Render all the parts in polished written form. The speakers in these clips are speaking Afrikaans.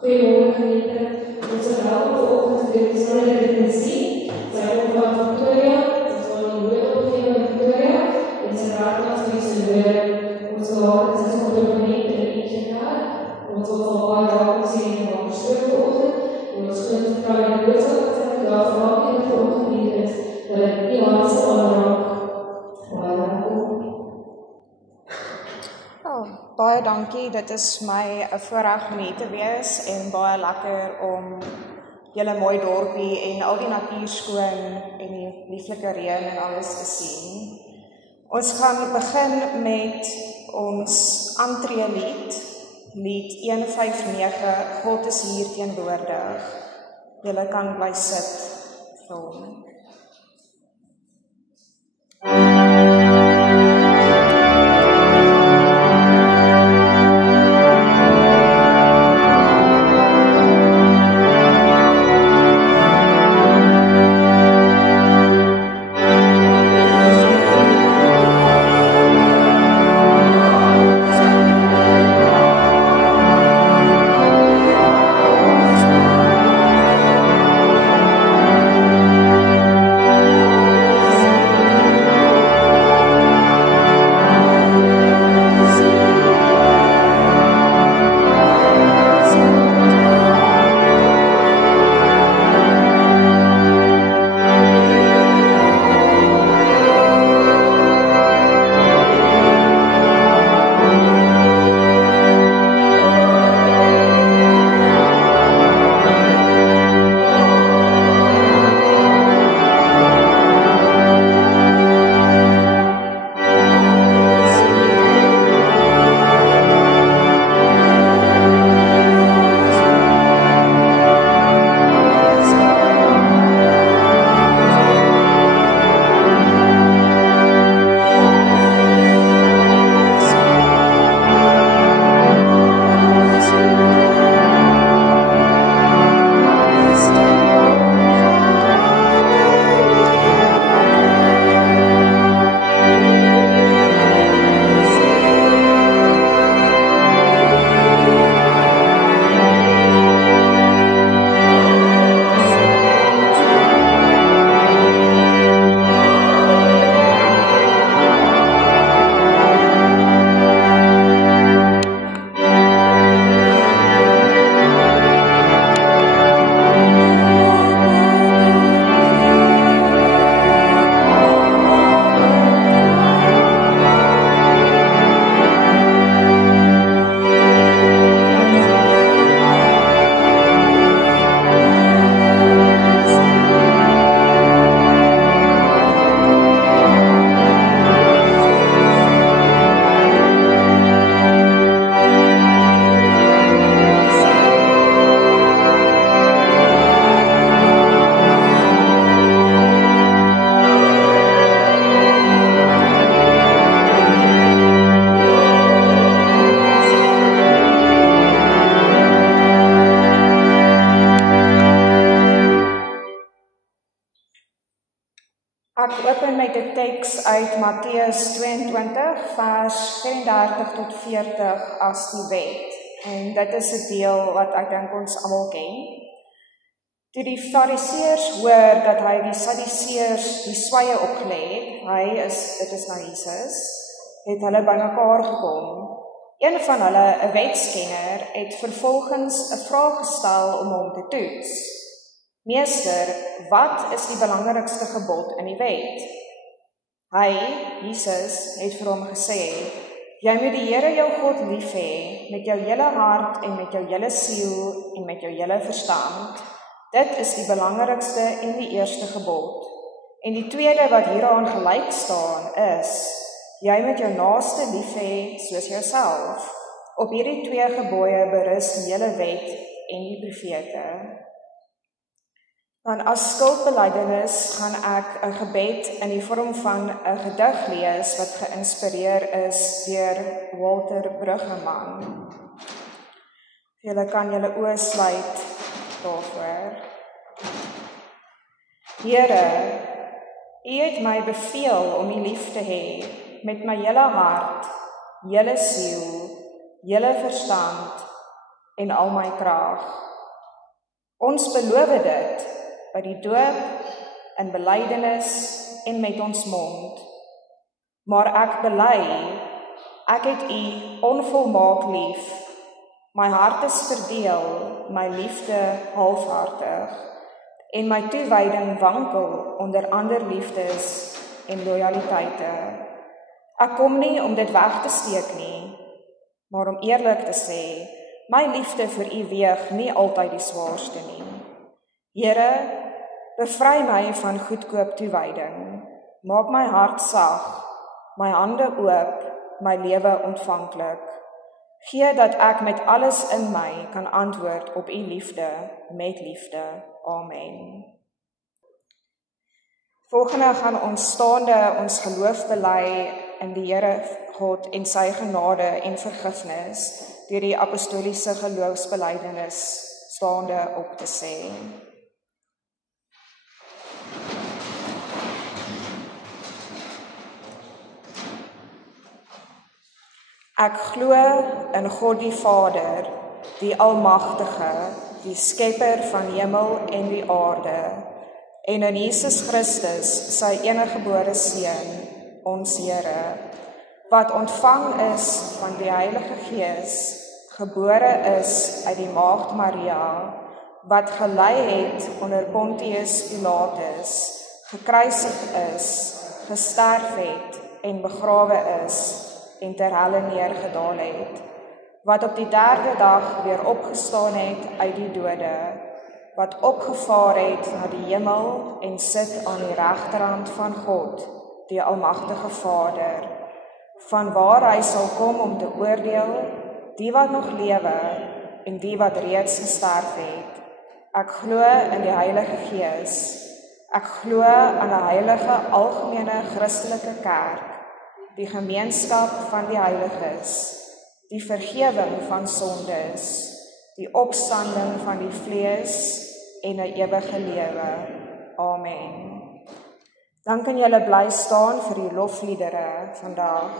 Goeiemorgen geniete. Ons is welkom vanoggend vir die sonder intensie. Sy kom van Victoria, ons van die Noord-Omgeving van Victoria, en sy raad ons vir die Sindere. Ons laat is ons opdominant in die Eegekar. Ons wil al baie raak sien en wat verstoor vanoggend. En ons kunt vertrouw in die boodskap wat sy vandaag vraag en vanoggend hier is, dat het nie hart sal aanraak. Baie welkom. Baie dankie, dit is my 'n voorreg om hier te wees en baie lekker om julle mooi dorpie en al die natuur skoon en die lieflike reën en alles te sien. Ons gaan begin met ons antreelied, lied 159, God is hier teenwoordig. Julle kan bly sit vir hom. Uit Matteus 22 vers 34 tot 40 as die wet. En dit is 'n deel wat ek dink ons almal ken. Toe die Fariseërs hoor dat hy die Sadduseërs die swye opgelê het, dit is nou Jesus, het hulle bymekaar gekom. Een van hulle, 'n wetskenner, het vervolgens 'n vraag gestel om hom te toets. Meester, wat is die belangrikste gebod in die wet? Hy, Jesus, het vir hom gesê, jy moet die Here jou God lief hê met jou hele hart en met jou hele siel en met jou hele verstand. Dit is die belangrikste en die eerste gebod. En die tweede wat hieraan gelyk staan is, jy moet jou naaste lief hê soos jouself. Op hierdie twee gebooie berus die hele wet en die profete. Dan as skuldbelydenis gaan ek 'n gebed in die vorm van 'n gedig lees wat geïnspireer is deur Walter Brueggemann. Julle kan julle oë sluit daarvoor. Here, U het my beveel om U lief te hê met my hele hart, hele siel, hele verstand en al my krag. Ons beloof dit by die doop, in belydenis en met ons mond. Maar ek bely, ek het U onvolmaak lief. My hart is verdeel, my liefde halfhartig, en my toewyding wankel onder ander liefdes en loyaliteite. Ek kom nie om dit weg te steek nie, maar om eerlik te sê, my liefde vir U weeg nie altyd die swaarste nie. Here, bevry my van goedkoop toewyding. Maak my hart sag, my hande oop, my lewe ontvanklik. Gee dat ek met alles in my kan antwoord op U liefde met liefde. Amen. Volgende gaan ons staande ons geloof bely in die Here God en sy genade en vergifnis deur die apostoliese geloofsbelydenis staande op te sê. Ek glo in God die Vader, die Almagtige, die Skepper van hemel en die aarde, en in Jesus Christus, sy eniggebore Seun, ons Here, wat ontvang is van die Heilige Gees, gebore is uit die Maagd Maria, wat gelei het onder Pontius Pilatus, gekruisig is, gesterf het en begrawe is, en ter helle neergedaal het, wat op die 3de dag weer opgestaan het uit die dode, wat opgevaar het na die hemel en sit aan die regterhand van God, die Almagtige Vader, van waar hy sal kom om te oordeel, die wat nog lewe en die wat reeds gesterf het. Ek glo in die Heilige Gees, ek glo aan 'n heilige algemene Christelike kerk, die gemeenskap van die heiliges, die vergewing van sondes, die opstanding van die vlees en 'n ewige lewe. Amen. Dan kan julle bly staan vir die lofliedere vandag.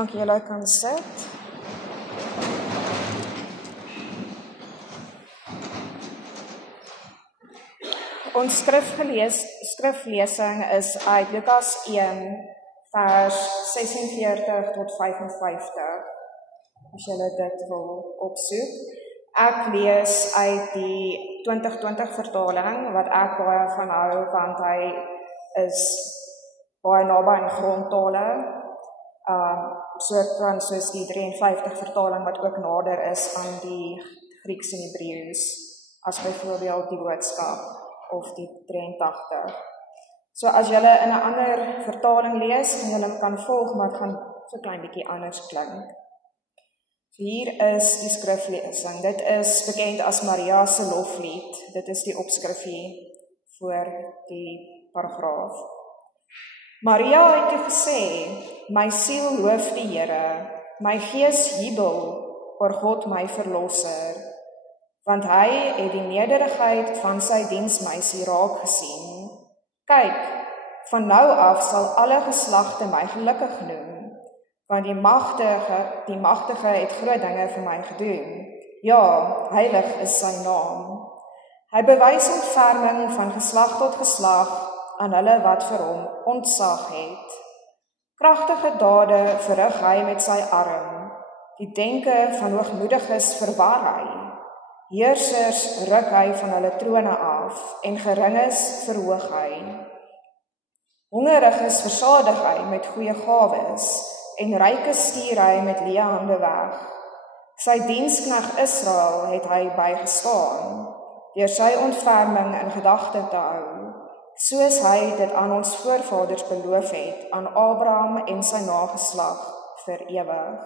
Dankie, julle kan sit. Ons skriflesing is uit Lukas 1, vers 46 tot 55, as julle dit wil opsoek. Ek lees uit die 2020 vertaling, wat ek baie van hou, want hy is baie naby aan grondtale, soort van soos die 53 vertaling, wat ook nader is aan die Grieks en Hebreëus, as byvoorbeeld die Boodskap, of die 83. So as julle in 'n ander vertaling lees, en julle kan volg, maar het gaan so klein bietjie anders klink. So hier is die skriflesing. Dit is bekend as Maria se loflied. Dit is die opskrifie voor die paragraaf. Maria het toe gesê, my siel loof die Here, my gees jubel oor God my verlosser, want hy het die nederigheid van sy diensmeisie raak gesien. Kyk, van nou af sal alle geslagte my gelukkig noem, want die magtige het groot dinge vir my gedoen. Ja, heilig is sy naam. Hy bewys ontferming van geslag tot geslag aan hulle wat vir hom ontzag het. Kragtige dade verrig hy met sy arm, die denke van hoogmoediges verwar hy. Heersers ruk hy van hulle trone af, en geringes verhoog hy. Hongeriges versadig hy met goeie gawes, en rykes stuur hy met leë hande weg. Sy diensknegt Israel het hy bygestaan, deur sy ontferming in gedagte te hou, soos hy dit aan ons voorvaders beloof het, aan Abraham en sy nageslag vir ewig.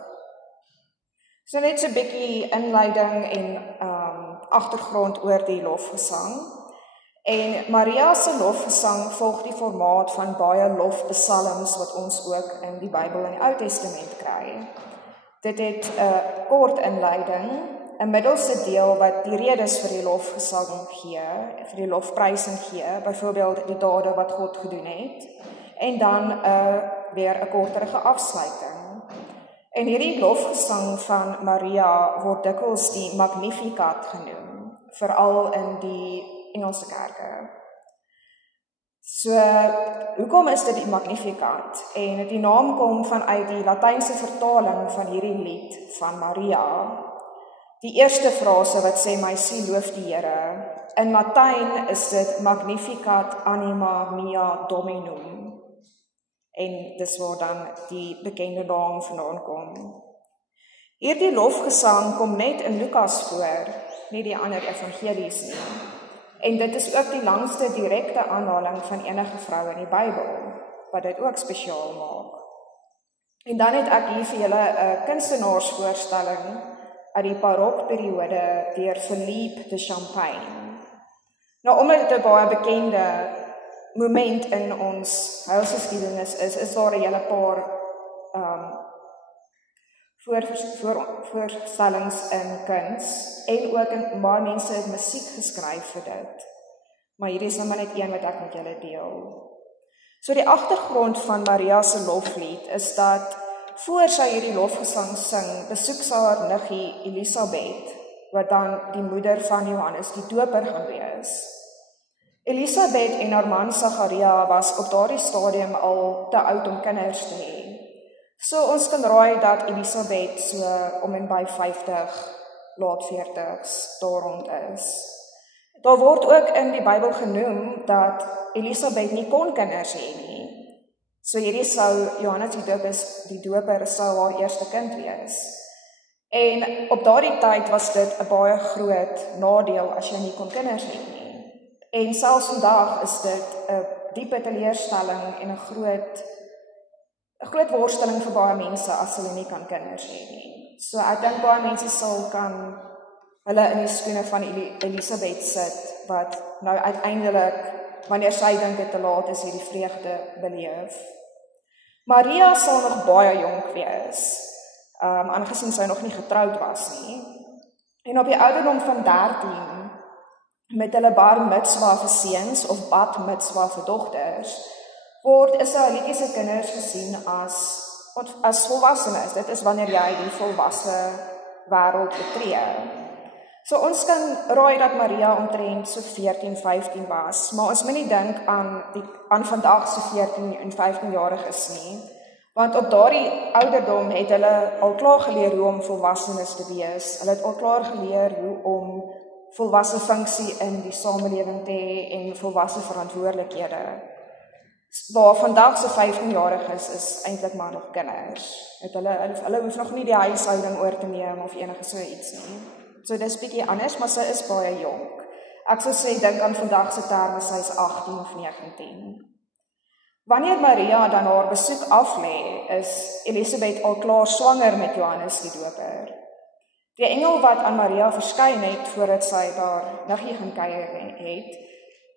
So net so 'n bietjie inleiding en agtergrond oor die lofgesang. En Maria se lofgesang volg die formaat van baie lofpsalms wat ons ook in die Bybel en die Ou Testament kry. Dit het 'n kort inleiding, 'n middelste deel wat die redes vir die lofgesang gee, vir die lofprysing gee, byvoorbeeld die dade wat God gedoen het, en dan weer 'n korterige afsluiting. En hierdie lofgesang van Maria word dikwels die Magnificat genoem, veral in die Engelse kerke. So, hoekom is dit die Magnificat? En die naam kom vanuit die Latynse vertaling van hierdie lied van Maria. Die eerste frase wat sê, my siel loof die Here. In Latyn is dit Magnificat anima mea Dominum. En dis waar dan die bekende naam vandaan kom. Hierdie lofgesang kom net in Lukas voor, nie die ander evangelies nie. En dit is ook die langste direkte aanhaling van enige vrou in die Bybel, wat dit ook spesiaal maak. En dan het ek hier vir julle 'n kunstenaarsvoorstelling uit die barokperiode deur Philippe de Champagne. Nou, omdat dit 'n baie bekende moment in ons heilsgeskiedenis is daar 'n hele paar voorstellings in kuns, en ook in baie mense het musiek geskryf vir dit. Maar hierdie is nou maar net een wat ek met julle deel. So die agtergrond van Maria se loflied is dat voor sy hierdie lofgesang sing, besoek sy haar niggie Elisabeth, wat dan die moeder van Johannes die Doper gaan wees. Elisabeth en haar man Sagaria was op daardie stadium al te oud om kinders te hê. So ons kan raai dat Elisabeth so om en by 50, laat 40s daar rond is. Daar word ook in die Bybel genoem dat Elisabeth nie kon kinders hê nie. So hierdie sou Johannes die Doper sou haar eerste kind wees. En op daardie tyd was dit 'n baie groot nadeel as jy nie kon kinders hê nie. En selfs vandag is dit 'n diepe teleurstelling en 'n groot worsteling vir baie mense as hulle nie kan kinders hê nie. So ek dink baie mense sal kan hulle in die skoene van Elisabeth sit, wat nou uiteindelik, wanneer sy dink dit te laat is, hierdie vreugde beleef. Maria sal nog baie jonk wees, aangesien sy nog nie getroud was nie. En op die ouderdom van 13, met hulle bar mitzwa vir seuns of bat mitzwa vir dogters, word Israelitiese kinders gesien as as volwassenes. Dit is wanneer jy die volwasse wêreld betree. So ons kan raai dat Maria omtrent so 14, 15 was, maar ons moet nie dink aan vandag so 14 en 15-jariges nie, want op daardie ouderdom het hulle al klaar geleer hoe om volwassenes te wees. Hulle het al klaar geleer hoe om volwasse funksie in die samelewing te hê en volwasse verantwoordelikhede. Waar vandag so 15-jariges is eintlik maar nog kinders. Hulle hoef nog nie die huishouding oor te neem of enige so iets nie. So dis bietjie anders, maar sy is baie jonk. Ek sou sê, dink aan vandag se terme, sy is 18 of 19. Wanneer Maria dan haar besoek aflê, is Elisabeth al klaar swanger met Johannes die Doper. Die engel wat aan Maria verskyn het voordat sy daar niggie gaan kuier het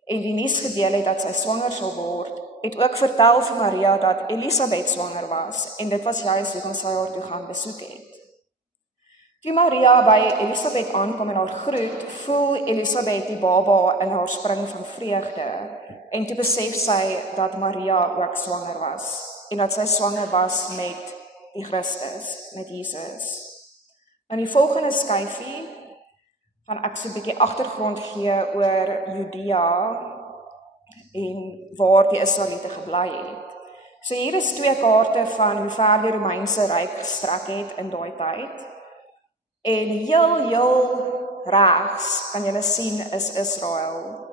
en die nuus gedeel het dat sy swanger sal word, het ook vertel vir Maria dat Elisabeth swanger was en dit was juist hoekom sy haar toe gaan besoek het. Toe Maria by Elisabeth aankom en haar groet, voel Elisabeth die baba in haar spring van vreugde en toe besef sy dat Maria ook swanger was en dat sy swanger was met die Christus, met Jesus. In die volgende skyfie gaan ek so 'n bietjie agtergrond gee oor Judea en waar die Israeliete gebly het. So hier is 2 kaarte van hoe ver die Romeinse Ryk gestrek het in daai tyd. En heel regs kan julle sien is Israel.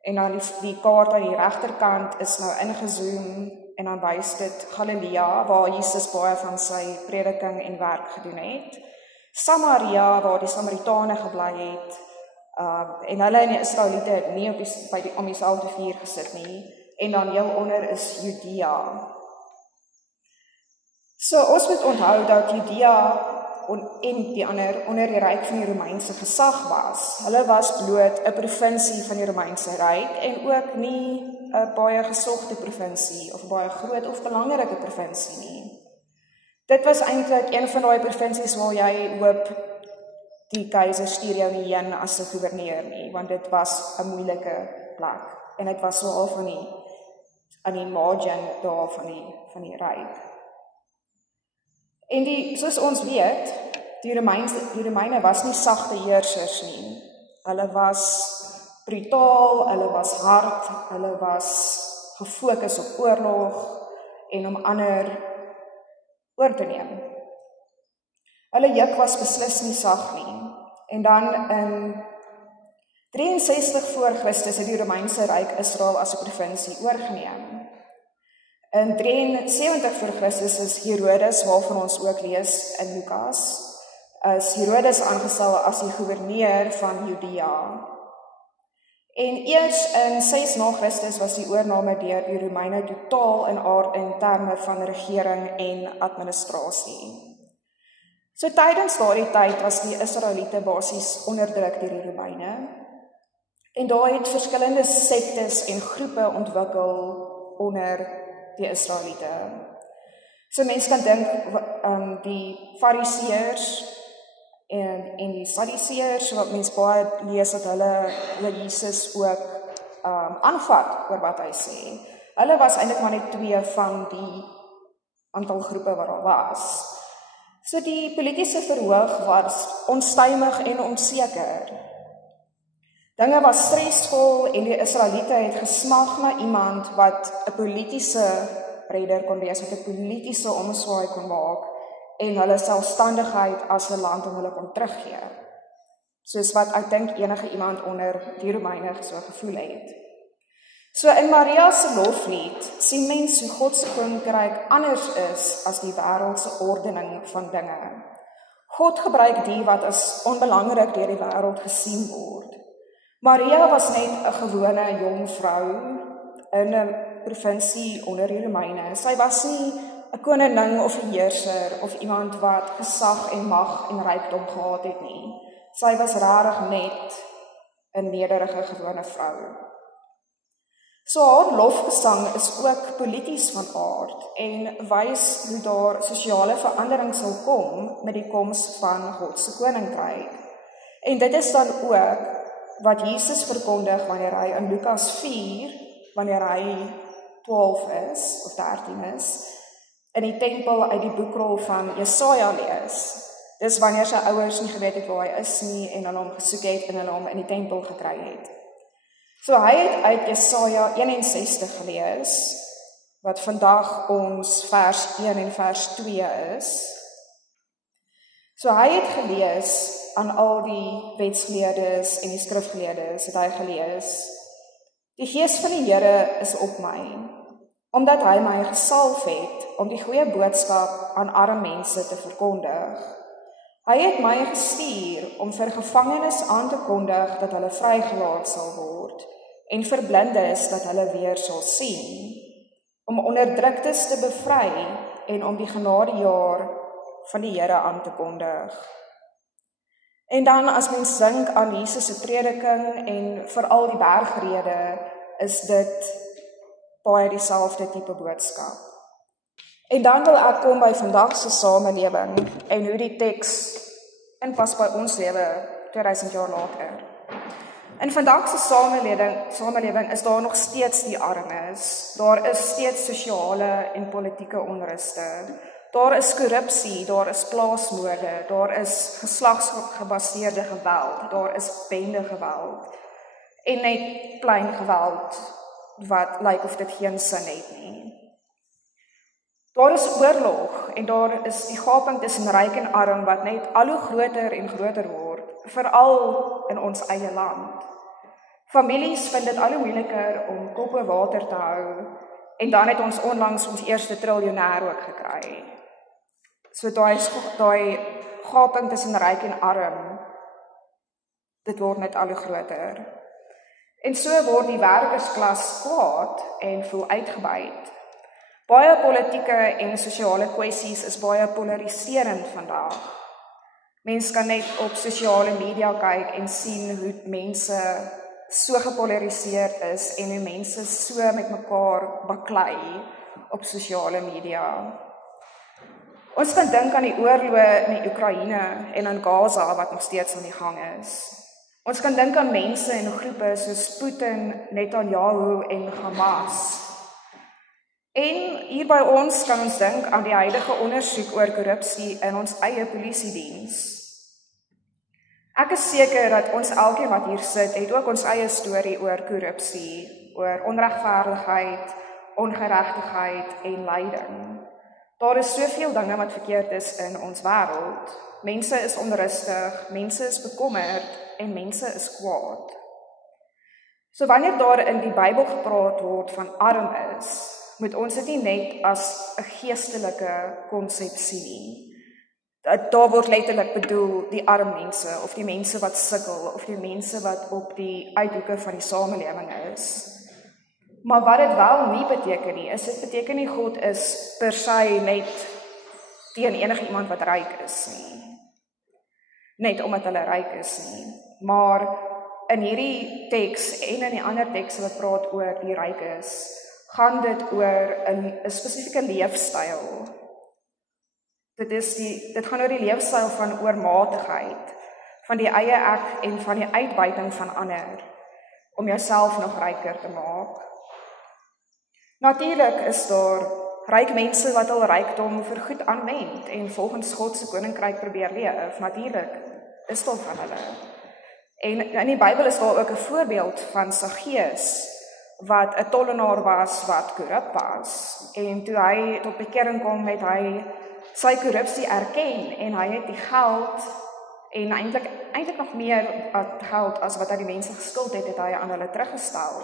En dan die kaart aan die regterkant is nou ingezoom en dan wys dit Galilea waar Jesus baie van sy prediking en werk gedoen het. Samaria waar die Samaritane gebly het. En hulle en die Israeliete het nie om dieselfde vuur gesit nie. En dan heel onder is Judea. So ons moet onthou dat Judea en die ander onder die ryk van die Romeinse gesag was. Hulle was bloot 'n provinsie van die Romeinse ryk en ook nie 'n baie gesogte provinsie of 'n baie groot of belangrike provinsie nie. Dit was eintlik een van daai provinsies waar jy hoop die keiser stuur jou nie heen as 'n gouverneur nie, want dit was 'n moeilike plek en dit was so al aan die margin daar van die ryk. En soos ons weet, die Romeine was nie sagte heersers nie. Hulle was brutaal, hulle was hard, hulle was gefokus op oorlog en om ander oor te neem. Hulle juk was beslis nie sag nie. En dan in 63 voor Christus het die Romeinse Ryk Israel as 'n provinsie oorgeneem. In 73 voor Christus is Herodes, waarvan ons ook lees in Lukas, is Herodes aangestel as die gouverneur van Judea. En eers in 6 na Christus was die oorname deur die Romeine totaal in aard en terme van regering en administrasie. So tydens daardie tyd was die Israeliete basies onderdruk deur die Romeine. En daar het verskillende sektes en groepe ontwikkel onder die Israeliete. So mense kan dink aan die Fariseërs en die Sadduseërs, wat mense baie lees dat hulle Jesus ook aanvat oor wat hy sê. Hulle was eintlik maar net 2 van die aantal groepe wat daar was. So die politieke verhoog was onstuimig en onseker. Dinge was stresvol en die Israeliete het gesmag na iemand wat 'n politieke redder kon wees, wat 'n politieke omswaai kon maak en hulle selfstandigheid as 'n land aan hulle kon teruggee. Soos wat ek dink enige iemand onder die Romeine so gevoel het. So in Maria se loflied sien mens hoe God se koninkryk anders is as die wêreldse ordening van dinge. God gebruik die wat as onbelangrik deur die wêreld gesien word. Maria was net 'n gewone jong vrou in 'n provinsie onder die Romeine. Sy was nie 'n koningin of 'n heerser of iemand wat gesag en mag en rykdom gehad het nie. Sy was regtig net 'n nederige gewone vrou. So haar lofgesang is ook polities van aard en wys hoe daar sosiale verandering sal kom met die koms van God se koninkryk. En dit is dan ook wat Jesus verkondig wanneer hy in Lukas 4, wanneer hy 12 is, of 13 is, in die tempel uit die boekrol van Jesaja lees. Dis wanneer sy ouers nie geweet het waar hy is nie en hulle hom gesoek het en hulle hom in die tempel gekry het. So hy het uit Jesaja 61 gelees, wat vandag ons vers 1 en vers 2 is. So hy het gelees aan al die wetsgeleerdes en die skrifgeleerdes, het hy gelees, die Gees van die Here is op my, omdat hy my gesalf het om die goeie boodskap aan arme mense te verkondig. Hy het my gestuur om vir gevangenes aan te kondig dat hulle vrygelaat sal word en vir blindes dat hulle weer sal sien, om onderdruktes te bevry en om die genadejaar van die Here aan te kondig. En dan as mens dink aan Jesus se prediking en veral die bergrede, is dit baie dieselfde tipe boodskap. En dan wil ek kom by vandag se samelewing en hoe die teks inpas by ons lewe 2000 jaar later. In vandag se samelewing is daar nog steeds die armes, daar is steeds sosiale en politieke onruste, daar is korrupsie, daar is plaasmoorde, daar is geslagsgebaseerde geweld, daar is bende geweld en net klein geweld wat lyk of dit geen sin het nie. Daar is oorlog en daar is die gaping tussen ryk en arm wat net al hoe groter en groter word, veral in ons eie land. Families vind dit al hoe moeiliker om kop oor water te hou en dan het ons onlangs ons eerste triljoenêr ook gekry. So daai gaping tussen ryk en arm, dit word net al hoe groter. En so word die werkersklas kwaad en voel uitgebuit. Baie politieke en sosiale kwessies is baie polariserend vandag. Mense kan net op sosiale media kyk en sien hoe mense so gepolariseerd is en hoe mense so met mekaar baklei op sosiale media. Ons kan dink aan die oorloë in die Oekraïne en aan Gaza wat nog steeds aan die gang is. Ons kan dink aan mense en groepe soos Putin, Netanyahu en Hamas. En hier by ons kan ons dink aan die huidige ondersoek oor korrupsie in ons eie polisiediens. Ek is seker dat ons elkeen wat hier sit, het ook ons eie storie oor korrupsie, oor onregverdigheid, ongeregtigheid en lyding. Daar is soveel dinge wat verkeerd is in ons wêreld. Mense is onrustig, mense is bekommerd en mense is kwaad. So wanneer daar in die Bybel gepraat word van arm is, moet ons dit nie net as 'n geestelike konsep sien nie. Daar word letterlik bedoel die arm mense, of die mense wat sukkel, of die mense wat op die uithoeke van die samelewing is. Maar wat dit wel nie beteken nie, is dit beteken nie God is per se net teen enige iemand wat ryk is nie. Net omdat hulle ryk is nie. Maar in hierdie teks en in die ander tekste wat praat oor die ryk is, gaan dit oor 'n spesifieke leefstyl. Dit gaan oor die leefstyl van oormatigheid, van die eie ek en van die uitbuiting van ander, om jouself nog ryker te maak. Natuurlik is daar ryk mense wat hul rykdom vir goed aanwend en volgens God se koninkryk probeer leef. Natuurlik is daar van hulle. En in die Bybel is daar ook 'n voorbeeld van Saggeus, wat 'n tollenaar was wat korrup was. En toe hy tot bekering kom, het hy sy korrupsie erken en hy het die geld en eintlik nog meer geld as wat hy die mense geskuld het hy aan hulle teruggestel.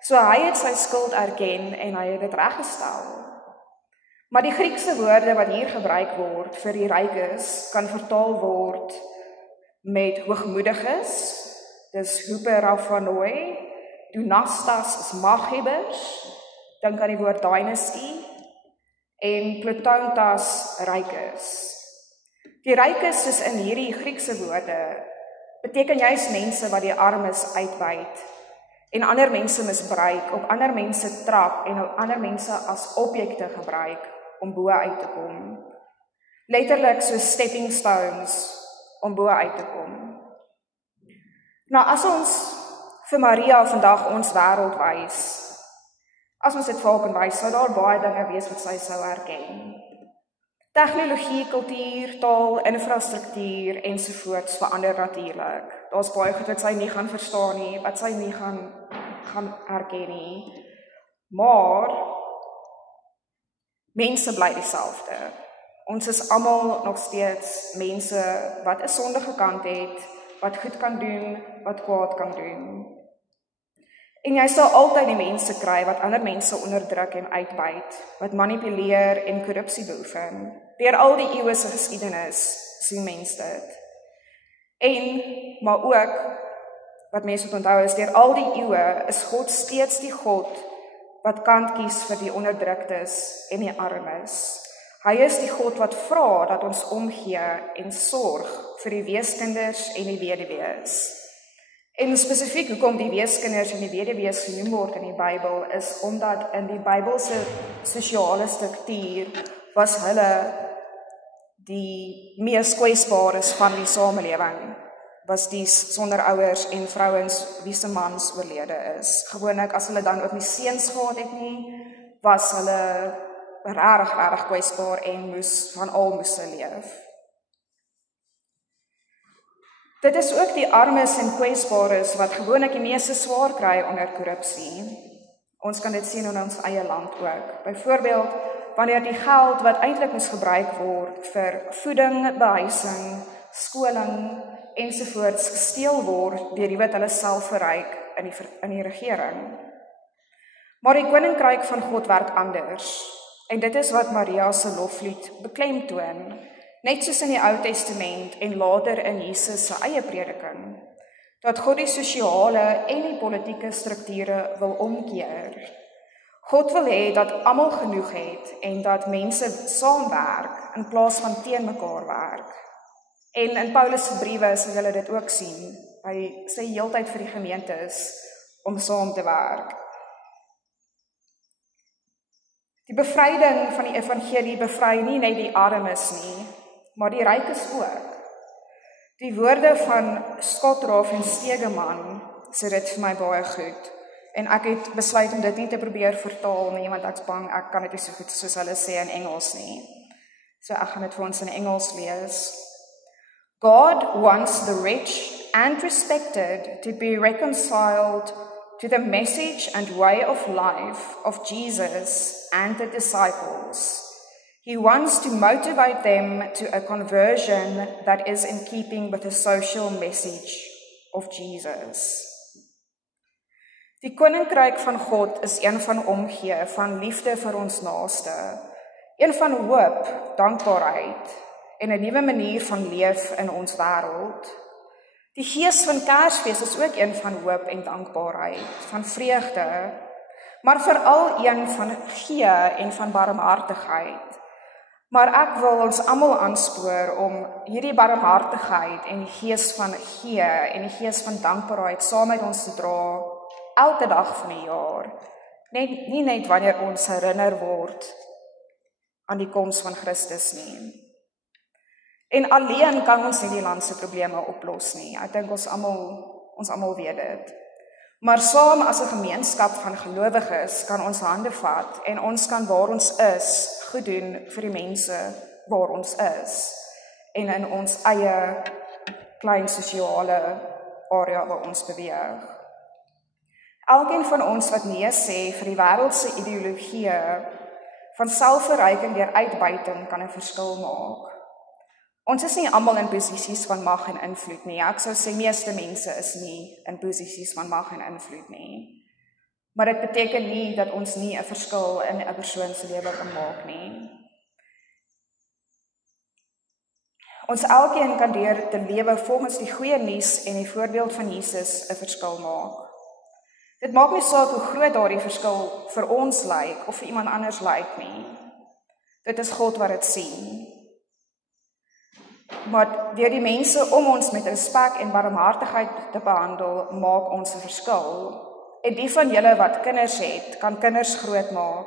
So hy het sy skuld erken en hy het dit reggestel. Maar die Griekse woorde wat hier gebruik word vir die rykes kan vertaal word met hoogmoediges, dis huperaphanoi, Dunastas is maghebbers, dink aan die woord dynasty, en Plotontas rykes. Die rykes soos in hierdie Griekse woorde beteken juist mense wat die armes uitbuit en ander mense misbruik, op ander mense trap en op ander mense as objekte gebruik om bo uit te kom. Letterlik soos stepping stones om bo uit te kom. Nou as ons vir Maria vandag ons wêreld wys, As ons dit vir haar kan wys, sou daar baie dinge wees wat sy sou herken. Tegnologie, kultuur, taal, infrastruktuur ensovoorts verander natuurlik. Daar's baie goed wat sy nie gaan verstaan nie, wat sy nie gaan herken nie. Maar mense bly dieselfde. Ons is almal nog steeds mense wat 'n sondige kant het, wat goed kan doen, wat kwaad kan doen. En jy sal altyd die mense kry wat ander mense onderdruk en uitbuit, wat manipuleer en korrupsie beoefen. Deur al die eeue se geskiedenis sien mense dit. Maar ook, wat mense moet onthou is, deur al die eeue is God steeds die God wat kant kies vir die onderdruktes en die armes. Hy is die God wat vra dat ons omgee en sorg vir die weeskinders en die weduwees. En spesifiek hoekom die weeskinders en die weduwees genoem word in die Bybel is omdat in die Bybelse sosiale struktuur was hulle die mees kwesbares van die samelewing, was die sonder ouers en vrouens wie se mans oorlede is. Gewoonlik as hulle dan ook nie seuns gehad het nie, was hulle regtig kwesbaar en moes leef. Dit is ook die armes en kwesbares wat gewoonlik die meeste swaar kry onder korrupsie. Ons kan dit sien in ons eie land ook. Byvoorbeeld, wanneer die geld wat eintlik moes gebruik word vir voeding, behuising, skoling ensovoorts gesteel word deur die wat hulle self verryk in die regering. Maar die koninkryk van God werk anders. En dit is wat Maria se loflied beklemtoon, net soos in die Ou Testament en later in Jesus se eie prediking, dat God die sosiale en die politieke strukture wil omkeer. God wil hê dat almal genoeg het en dat mense saamwerk in plaas van teen mekaar werk. En in Paulus se briewe sal julle dit ook sien. Hy sê heeltyd vir die gemeentes om saam te werk. Die bevryding van die evangelie bevry nie net die armes nie, maar die rykes ook. Die woorde van Skotraaf en Stegeman sê dit vir my baie goed. En ek het besluit om dit nie te probeer vertaal nie, want ek's bang ek kan dit nie so goed soos hulle sê in Engels nie. So ek gaan dit vir ons in Engels lees. God wants the rich and respected to be reconciled to the message and way of life of Jesus and the disciples. He wants to motivate them to a conversion that is in keeping with the social message of Jesus. Die koninkryk van God is een van omgee, van liefde vir ons naaste, een van hoop, dankbaarheid en 'n nuwe manier van leef in ons wêreld. Die gees van Kersfees is ook een van hoop en dankbaarheid, van vreugde, maar veral een van gee en van barmhartigheid. Maar ek wil ons almal aanspoor om hierdie barmhartigheid en die gees van gee en die gees van dankbaarheid saam met ons te dra elke dag van die jaar. Nie net wanneer ons herinner word aan die koms van Christus nie. En alleen kan ons nie die land se probleme oplos nie. Ek dink ons almal weet dit. Maar saam as 'n gemeenskap van gelowiges kan ons hande vat en ons kan waar ons is goed doen vir die mense waar ons is en in ons eie klein sosiale area waar ons beweeg. Elkeen van ons wat nee sê vir die wêreldse ideologieë van selfverryking deur uitbuiting kan 'n verskil maak. Ons is nie almal in posisies van mag en invloed nie. Ek sou sê meeste mense is nie in posisies van mag en invloed nie. Maar dit beteken nie dat ons nie 'n verskil in 'n persoon se lewe kan maak nie. Ons elkeen kan deur te lewe volgens die goeie nuus en die voorbeeld van Jesus 'n verskil maak. Dit maak nie saak hoe groot daardie verskil vir ons lyk of vir iemand anders lyk nie. Dit is God wat dit sien. Maar deur die mense om ons met respek en barmhartigheid te behandel, maak ons 'n verskil. En die van julle wat kinders het, kan kinders groot maak,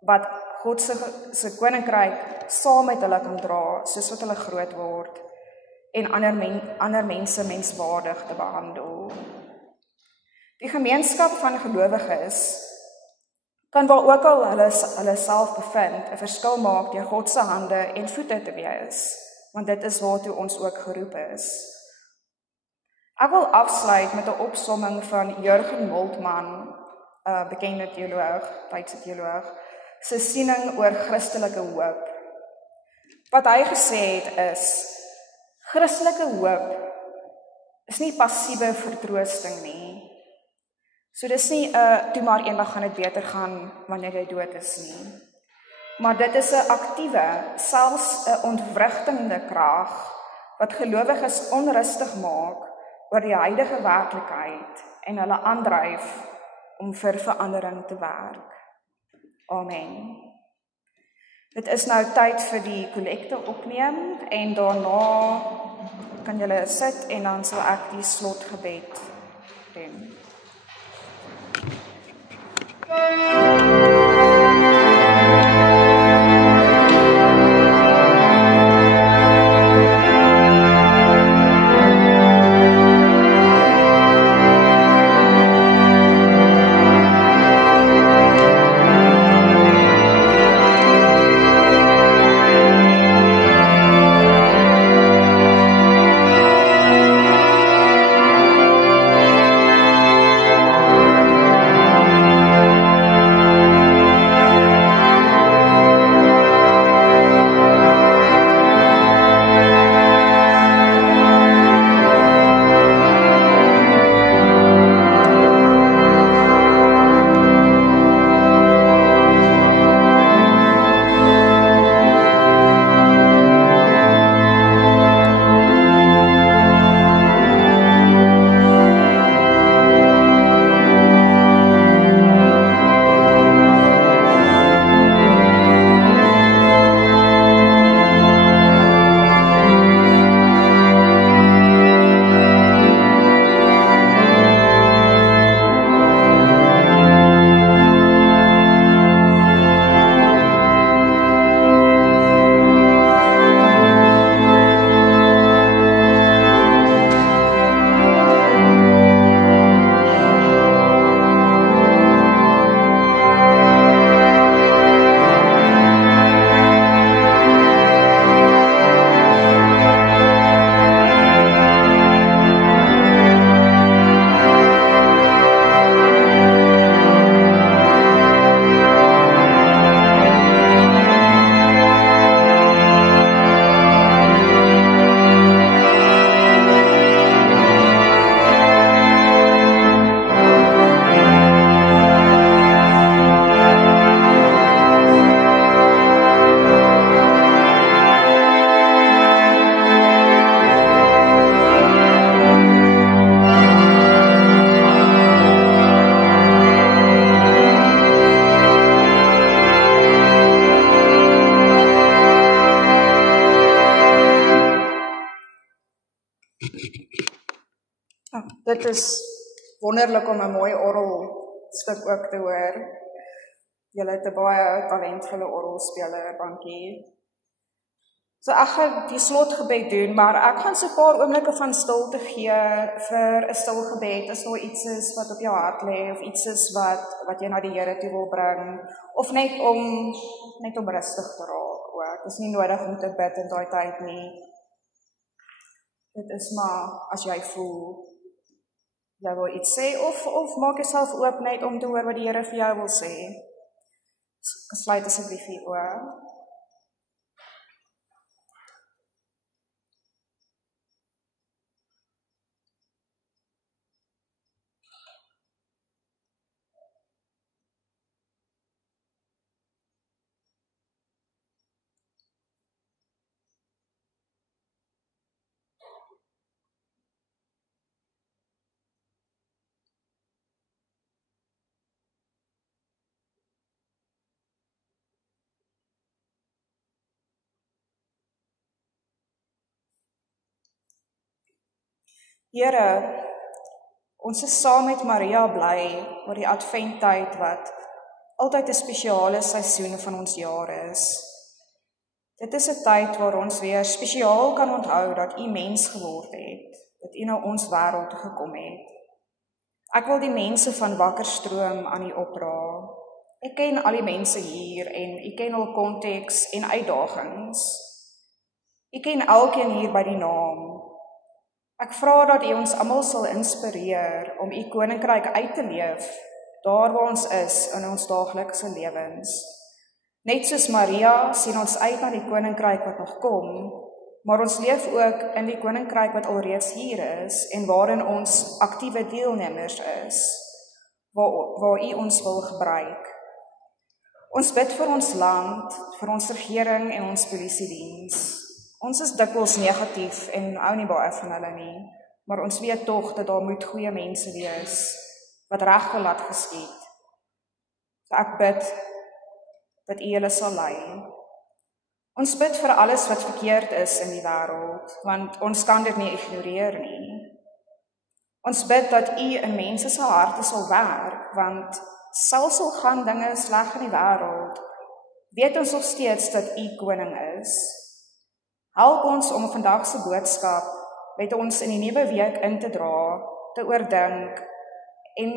wat God se koninkryk saam met hulle kan dra, soos wat hulle groot word, en ander mense menswaardig te behandel. Die gemeenskap van gelowiges kan waar ook al hulle self bevind, 'n verskil maak deur God se hande en voete te wees, want dit is waartoe ons ook geroep is. Ek wil afsluit met 'n opsomming van Jurgen Moltmann, 'n bekende teoloog, Duitse teoloog, se siening oor Christelike hoop. Wat hy gesê het is, Christelike hoop is nie passiewe vertroosting nie. So dis nie toe maar eendag gaan dit beter gaan wanneer jy dood is nie. Maar dit is 'n aktiewe, selfs 'n ontwrigtende krag wat gelowiges onrustig maak oor die huidige werklikheid en hulle aandryf om vir verandering te werk. Amen. Dit is nou tyd vir die kollekte opneem en daarna kan julle sit en dan sal ek die slotgebed doen. Dit is wonderlik om 'n mooi orgelstuk ook te hoor. Julle het 'n baie talentvolle orgelspeler, dankie. So ek gaan die slotgebed doen, maar ek gaan so 'n paar oomblikke van stilte gee vir 'n stil gebed as daar iets is wat op jou hart lê of iets is wat jy na die Here toe wil bring of net om rustig te raak ook. Dit is nie nodig om te bid in daai tyd nie. Dit is maar as jy voel jy wil iets sê of maak jouself oop net om te hoor wat die Here vir jou wil sê. Sluit asseblief die oë. Here, ons is saam met Maria bly oor die adventtyd wat altyd 'n spesiale seisoen van ons jaar is. Dit is 'n tyd waar ons weer spesiaal kan onthou dat U mens geword het, dat U na ons wêreld gekom het. Ek wil die mense van Wakkerstroom aan U opdra. Ek ken al die mense hier en ek ken hul konteks en uitdagings. Ek ken elkeen hier by die naam. Ek vra dat U ons almal sal inspireer om U koninkryk uit te leef, daar waar ons is in ons daaglikse lewens. Net soos Maria sien ons uit na die koninkryk wat nog kom, maar ons leef ook in die koninkryk wat alreeds hier is en waarin ons aktiewe deelnemers is, waar U ons wil gebruik. Ons bid vir ons land, vir ons regering en ons polisiediens. Ons is dikwels negatief en hou nie baie van hulle nie, maar ons weet tog dat daar moet goeie mense wees, wat reg wil laat geskied. So ek bid dat U hulle sal lei. Ons bid vir alles wat verkeerd is in die wêreld, want ons kan dit nie ignoreer nie. Ons bid dat U in mense se harte sal werk, want selfs al gaan dinge sleg in die wêreld, weet ons nog steeds dat U koning is. Help ons om vandag se boodskap met ons in die nuwe week in te dra, te oordink en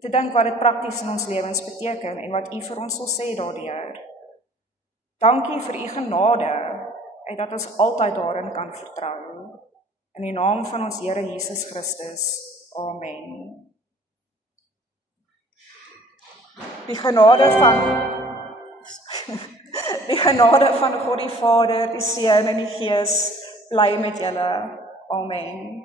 te dink wat dit prakties in ons lewens beteken en wat U vir ons wil sê daardeur. Dankie vir U genade en dat ons altyd daarin kan vertrou. In die naam van ons Here Jesus Christus. Amen. Die genade van God die Vader, die Seun en die Gees bly met julle. Amen.